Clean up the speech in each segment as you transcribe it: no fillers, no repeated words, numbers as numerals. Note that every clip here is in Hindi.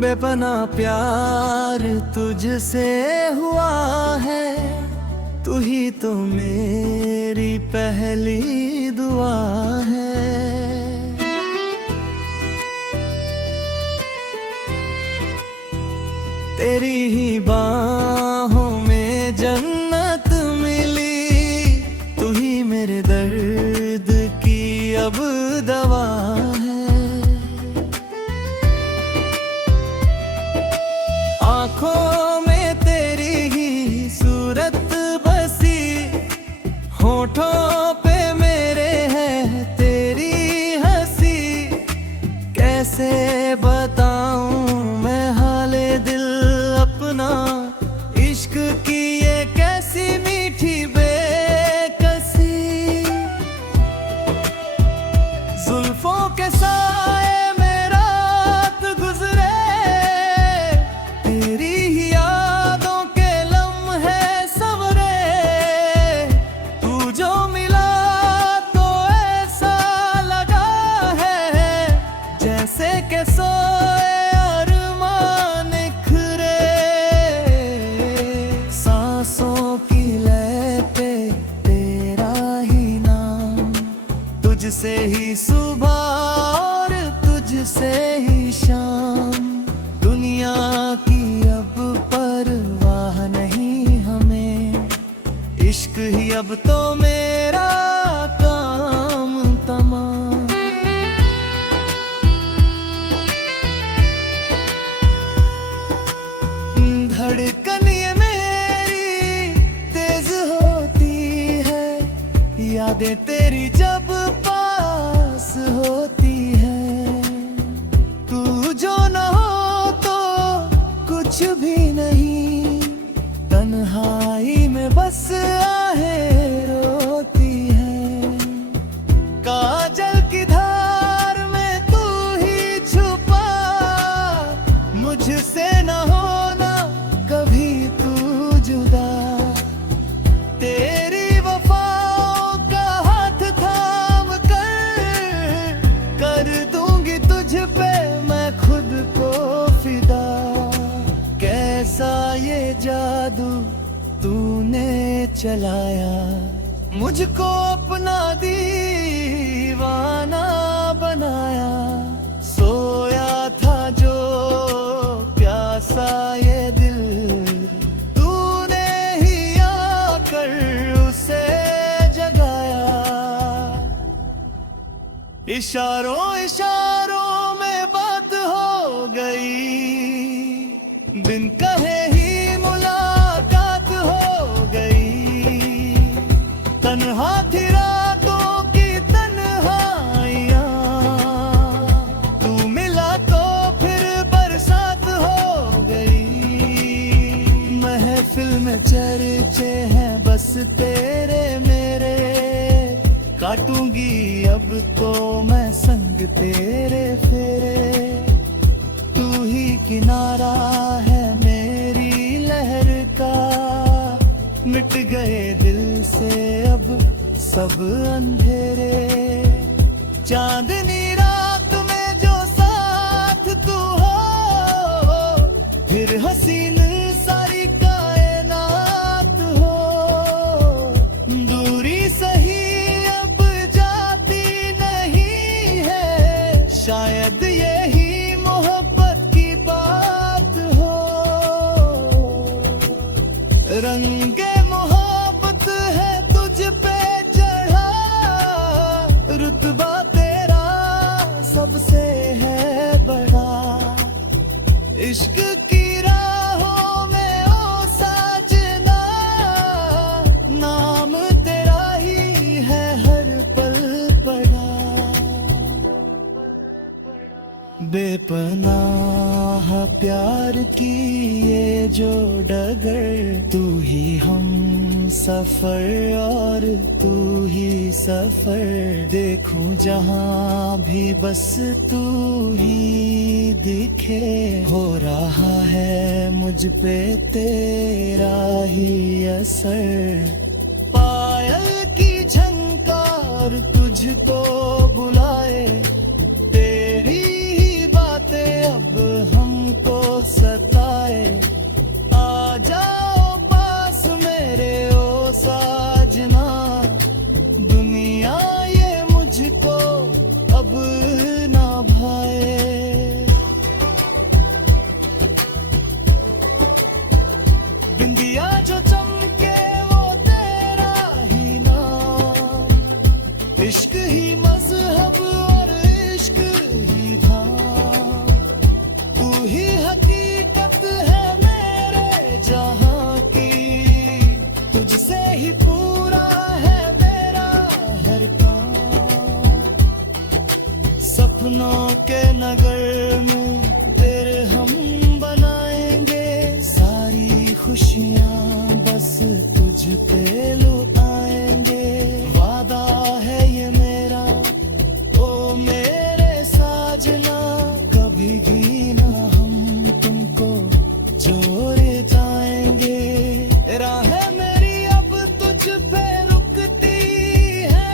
बेपना प्यार तुझसे हुआ है, तू ही तो मेरी पहली दुआ है। तेरी ही बाहों में जन्नत मिली, तू ही मेरे दर्द की अब दवा है। आँखों में तेरी ही सूरत बसी, होठों पे मेरे है तेरी हंसी। कैसे बताऊं मैं हाले दिल अपना, इश्क की ये कैसी मीठी बेकसी। जुल्फों के साए में रात गुजरे, तेरी ही यादों के लम्हे सवरे। तू जो मिला तो ऐसा लगा है, जैसे कि सोए अरमान निखरे। सांसों की लय पे तेरा ही नाम, तुझसे ही सुबह और तुझसे ही शाम। दुनिया की अब परवाह नहीं हमें, इश्क ही अब तो मेरा काम तमाम। धड़कन ये मेरी तेज होती है, यादें तेरी जब पास होती है। तू जो न हो तो कुछ भी नहीं, तन्हाई में बस आहें रोती है। काजल की धार में तू ही छुपा, मुझसे न होना कभी तू जुदा। तेरी वफाओं का हाथ थाम कर दूंगी तुझ पे मैं खुद को फिदा। कैसा ये जादू तूने चलाया, मुझको अपना दीवाना बनाया। सोया था जो प्यासा ये दिल, तूने ही आकर उसे जगाया। इशारों इशारों में बात हो गई, बिन कहे ही मुलाकात हो गई। तन्हा थी रातों की तन्हाइयाँ, तू मिला तो फिर बरसात हो गई। महफिल में चर्चे हैं बस तेरे मेरे, काटूंगी अब तो मैं संग तेरे फेरे। तू ही किनारा है मेरी लहर का, मिट गए दिल से अब सब अंधेरे। चांदनी रात में जो साथ तू हो, फिर हसीन सारी कायनात हो। दूरी सही अब जाती नहीं है, शायद यही मोहब्बत की बात हो। रंगे मोहब्बत है तुझ पे चढ़ा, रुतबा तेरा सबसे है बड़ा। इश्क की राहों में ओ साजना, नाम तेरा ही है हर पल पड़ा। बेपनाह प्यार की ये जो डगर, तू ही हम सफर और तू ही सफर। देखूं जहां भी बस तू ही दिखे, हो रहा है मुझ पे तेरा ही असर। पायल की झंकार तुझको बुलाए, तेरी ही बातें अब हमको बिंदिया जो चमके वो तेरा ही नाम, इश्क ही मजहब और इश्क ही धाम, तू ही हकीकत है मेरे जहां की, तुझसे ही पूरा है मेरा हर काम। सपनों के नगर में तेरे हम बनाएंगे सारी खुशियां, बस तुझ पे लुटाएंगे। वादा है ये मेरा ओ मेरे साजना, कभी भी ना हम तुमको जोड़ जाएंगे। राहें मेरी अब तुझ पे रुकती है,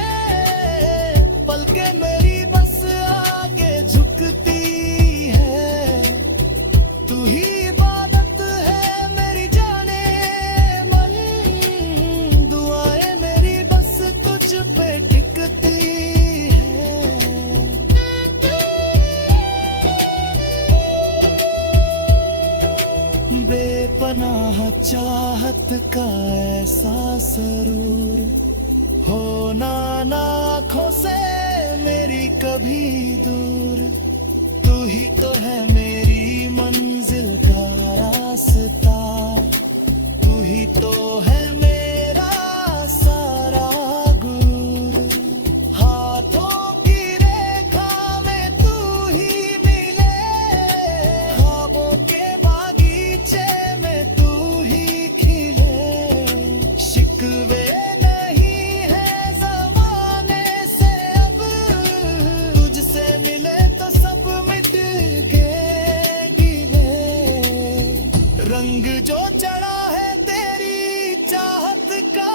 पलके मेरी बस आगे झुकती है, तू ही इबादत है मेरी जाने मन, दुआएं मेरी बस तुझ पे टिकती है। बेपनाह चाहत का ऐसा सरूर, होना ना आँखों से मेरी कभी दूर, तू ही तो है मेरी मंजिल का रास्ता, तू ही तो है मेरा सारा गुर। हाथों की रेखा में तू ही मिले, ख्वाबों के बागीचे में तू ही खिले, शिकवे नहीं है ज़माने से अब, तुझसे मिले तो सब मिट के गिले। रंग जो चढ़ा है तेरी चाहत का,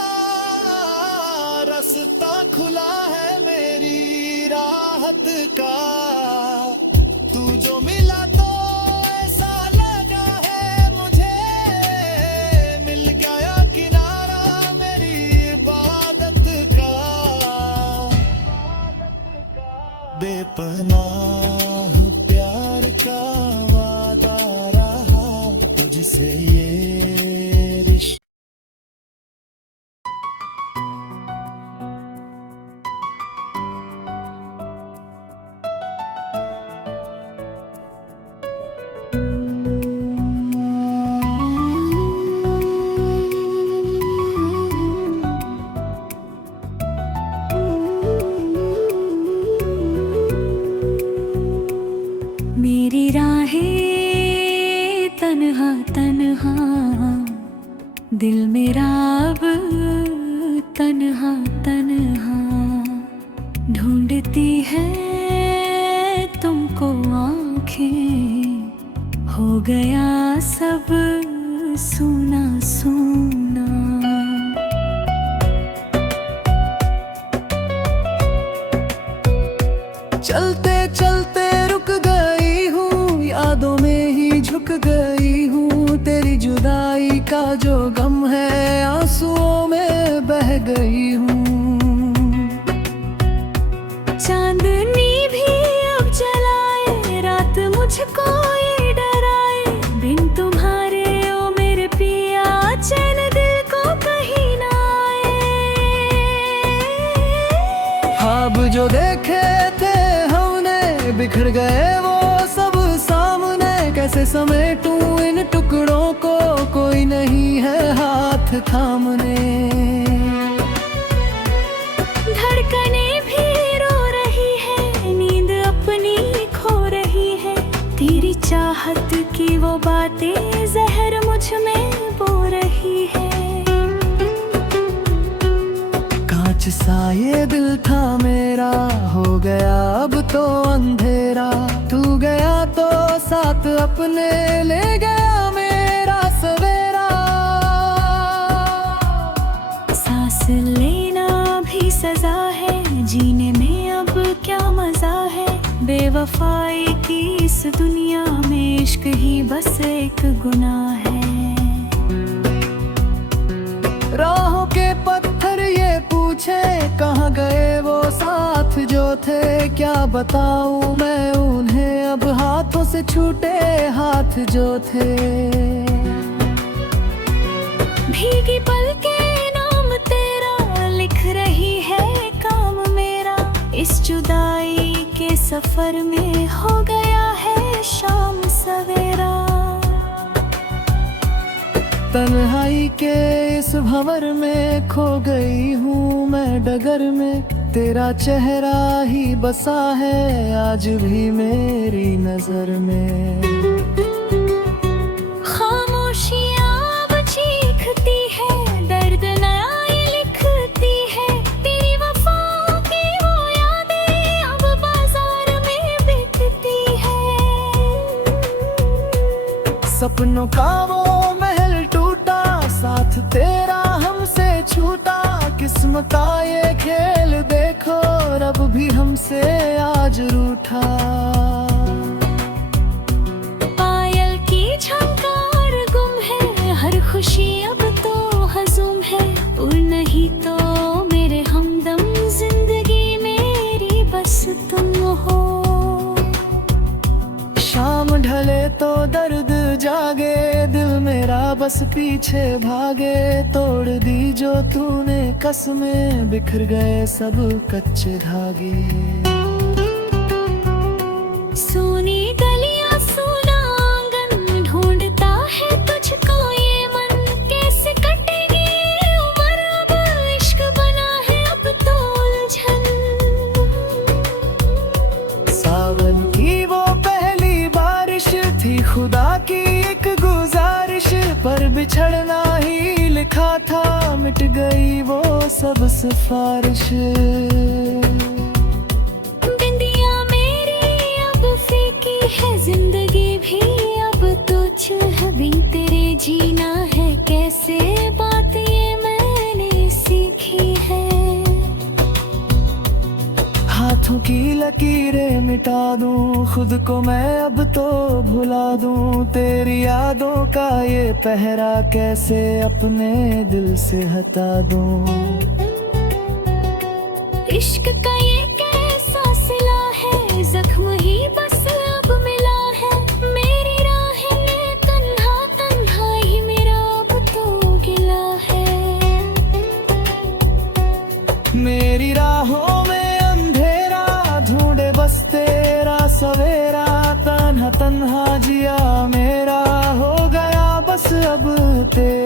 रास्ता खुला है मेरी राहत का, तू जो मिला तो ऐसा लगा है मुझे, मिल गया किनारा मेरी इबादत का। बेपनाह प्यार का वादा रहा, तुझसे ये रिश्ता। मेरी राहें तन्हा तन्हा, दिल मेरा अब तन्हा तन्हा, ढूंढती है तुमको आँखें, हो गया सब सुना सुना। चलते चलते रुक गई हूँ, यादों में ही झुक गई हूँ, तेरी जुदाई का जो गम है आंसुओं में बह गई हूँ। चांदनी भी अब जलाए, रात मुझको ये डराए, बिन तुम्हारे ओ मेरे पिया चैन दिल को कहीं ना आए। ख्वाब जो देखे थे हमने बिखर गए वो सब सामने, कैसे समेटूं इन टुकड़ों को, कोई नहीं है हाथ थामने। धड़कने भी रो रही है, नींद अपनी खो रही है, तेरी चाहत की वो बातें जहर मुझ में बो रही है। कांच सा ये दिल था मेरा, हो गया अब तो अंधेरा, तू गया तो साथ अपने ले गया मेरा सवेरा। सांस लेना भी सजा है, जीने में अब क्या मजा है, बेवफाई की इस दुनिया में इश्क ही बस एक गुनाह है। राहों के पत्थर ये पूछे कहाँ गए वो साथ जो थे, क्या बताऊं मैं उन्हें अब हाथों से छूटे हाथ जो थे। भीगी पलके नाम तेरा लिख रही है काम मेरा। इस जुदाई के सफर में हो गया है शाम सवेरा। तन्हाई के इस भंवर में खो गई हूँ मैं डगर में, तेरा चेहरा ही बसा है आज भी मेरी नजर में। खामोशियाँ अब चीखती है, दर्द नया ये लिखती है। तेरी वफाओं की वो यादें अब बाजार में बिकती है। सपनों का वो महल टूटा, साथ तेरा हमसे छूटा। किस्मत का ये खेल देखो रब भी हमसे आज रूठा। पायल की झंकार गुम है, हर खुशी अब तो हजूम है। और नहीं तो मेरे हमदम जिंदगी मेरी बस तुम हो। शाम ढले तो दर्द जागे, दिल मेरा बस पीछे भागे। तोड़ दी जो तूने कसमें, बिखर गए सब कच्चे धागे। सोनी गलियां सोना आंगन, ढूंढता है तुझको ये मन। कैसे कटेगी ये उम्र, अब इश्क बना है अब तो उलझन। सावन की वो पहली बारिश थी खुदा की एक गुजारिश, पर बिछड़ना ही लिखा था मिट गई वो सब सिफारिश। बिंदिया मेरी अब फीकी है, जिंदगी भी अब तो चूह बिन तेरे जीना है। कैसे बात ये मैंने सीखी है। हाथों की लकीरें मिटा दूं, खुद को मैं अब तो भुला दूं। तेरी यादों का ये पहरा कैसे अपने दिल से हटा दूं। इश्क का ये कैसा सिला है, जख्म ही बस अब मिला है। मेरी राहें तन्हा तन्हा ही मेरा अब तो गिला है। मेरी राहों में अंधेरा ढूंढे बस तेरा सवेरा। तन्हा तन्हा जिया मेरा हो गया बस अब तेरा।